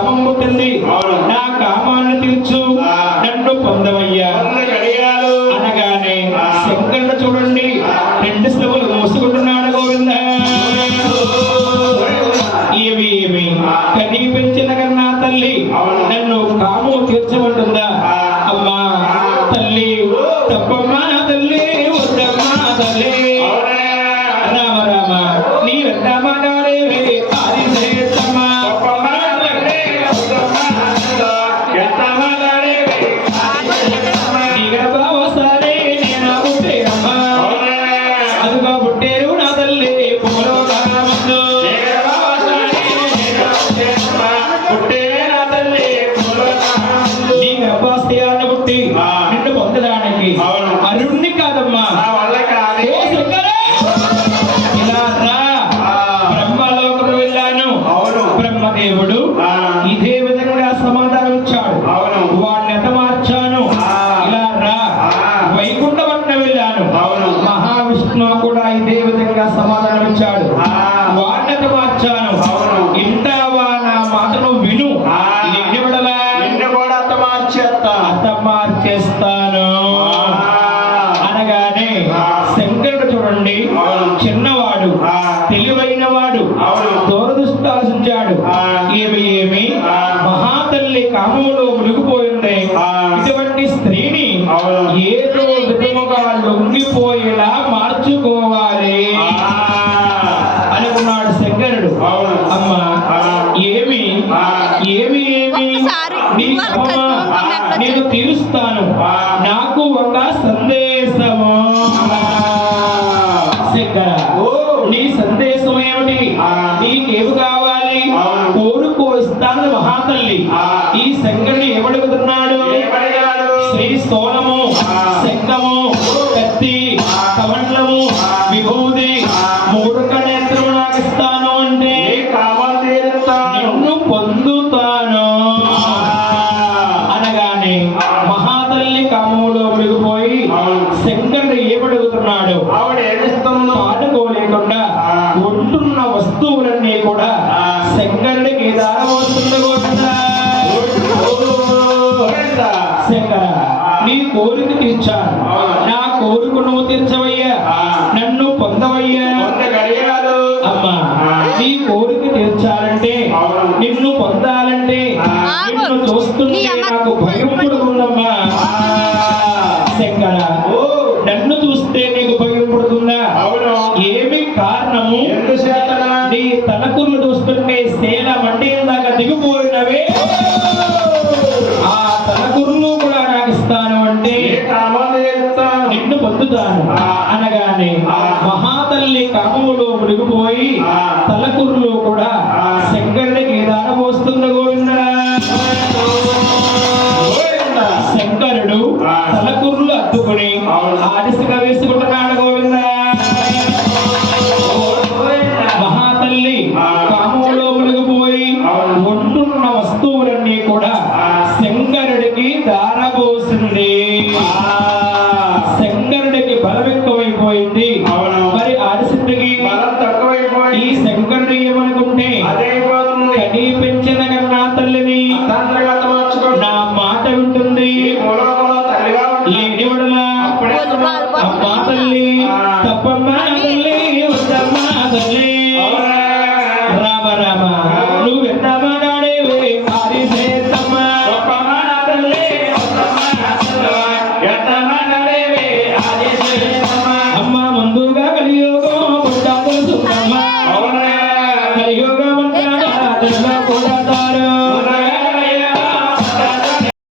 కామం పుట్టింది, నా కామాన్ని తీర్చు, నన్ను పొందవయ్యా అనగానే శంకరుడు చూడండి రెండు శ్రమలు మోసుకుంటున్నాడు. గోవింద ఏమి కడిగి పెంచిన కన్నా తల్లి నన్ను కాము తీర్చమంటుందా? అమ్మా తల్లి తప్పమ్మా తల్లి వద్దమ్మా తల్లి రామ రామ నీ వెంటమ్మా నిన్ను పొందడానికి అరుణ్ణి కాదమ్మా ఇలా రా. బ్రహ్మలోకము వెళ్ళాను, బ్రహ్మదేవుడు ఇదే విధంగా సమాధానం ఇచ్చాడు, వాడిని ఎంత మార్చాను. ఇలా రా. వైకుంఠపట్నం వెళ్ళాను, మహావిష్ణువు కూడా ఇదే విధంగా సమాధానం ఇచ్చాడు, వాడిని ఎంత మార్చాను. ఇంటావా నా మాటను విను, మార్చేస్తాను అనగానే శంకరుడు చూడండి చిన్నవాడు, తెలివైన వాడు, దూరదృష్టి ఆలోచించాడు. ఏమి మహాతల్లి కామములో మునిగిపోయింది, ఇటువంటి స్త్రీని ఏదో విధముగా లొంగిపోయేలా మార్చుకోవాలి అనుకున్నాడు శంకరుడు. అమ్మా ఏమి ఏమి ఏమి నేను తీరుస్తాను, నాకు ఒక సందేశము. శంకర నీ సందేశం ఏమిటి? నీకేమి కావాలి? కోరుకో ఇస్తాను మహాతల్లి. ఈ శంకరుని ఎవడుగుతున్నాడు? శ్రీ స్థూలము, శంఖము, కత్తి, కమండలము, విభూది, మూడు కనేత్రము నాకు ఇస్తాను అంటే నిన్ను పొందుతాను అనగానే మహాతల్లి కామములో మునిగిపోయి శంకరుడు ఏమడుగుతున్నాడు? పాడుకోలేకుండా ఉంటున్న వస్తువులన్నీ కూడా శంకరుడికి దారమవుతుందా? శంకర నీ కోరిక తీర్చాను, నా కోరిక నువ్వు తీర్చవయ్యా, నన్ను పొందవయ్యా. అమ్మా నీ కోరిక తీర్చాలంటే, నిన్ను పొందాలంటే, నిన్ను చూస్తుంటే నాకు భయం పుడుతుందమ్మా. శంకర నన్ను చూస్తే నీకు భయం పుడుతుందా? ఏమి కారణము? నీ తలకుర్లు చూస్తుంటే సేన మండే దాకా దిగిపోయినవే, ఆ తలకుర్లు కూడా నాకు ఇస్తాను అంటే నిన్ను పొందుతాను అనగానే మహాతల్లి కామములో మునిగిపోయి తలకుర్లు కూడా శంకరుడికి దారపోస్తుంది. గోవింద శంకరుడు తలకుర్లు అద్దుకుని ఆడిసిగా వేసుకుంటున్నాడు. గోవింద మహాతల్లి కామములో మునిగిపోయి ఉంటున్న వస్తువులన్నీ కూడా శంకరుడికి దారపోసింది. శంకరుడికి బలం ఎక్కువైపోయింది, మరి ఆడిసికి ఈ శంకరుడు ఏమనుకుంటే కనీ పెంచిన కన్నా తల్లిని నా మాట వింటుంది లేనివడలా. అమ్మా తల్లి తప్పమ్మా తల్లి వద్దమ్మా తల్లి రామ రామ నువ్వు ఎన్నమ్మా నాడేవే ఆరిసేత్తమ్మా తల్లి అమ్మా ముందుగా కలియోగం పుట్టాదులు సుమ్మమ్మా కలియోగం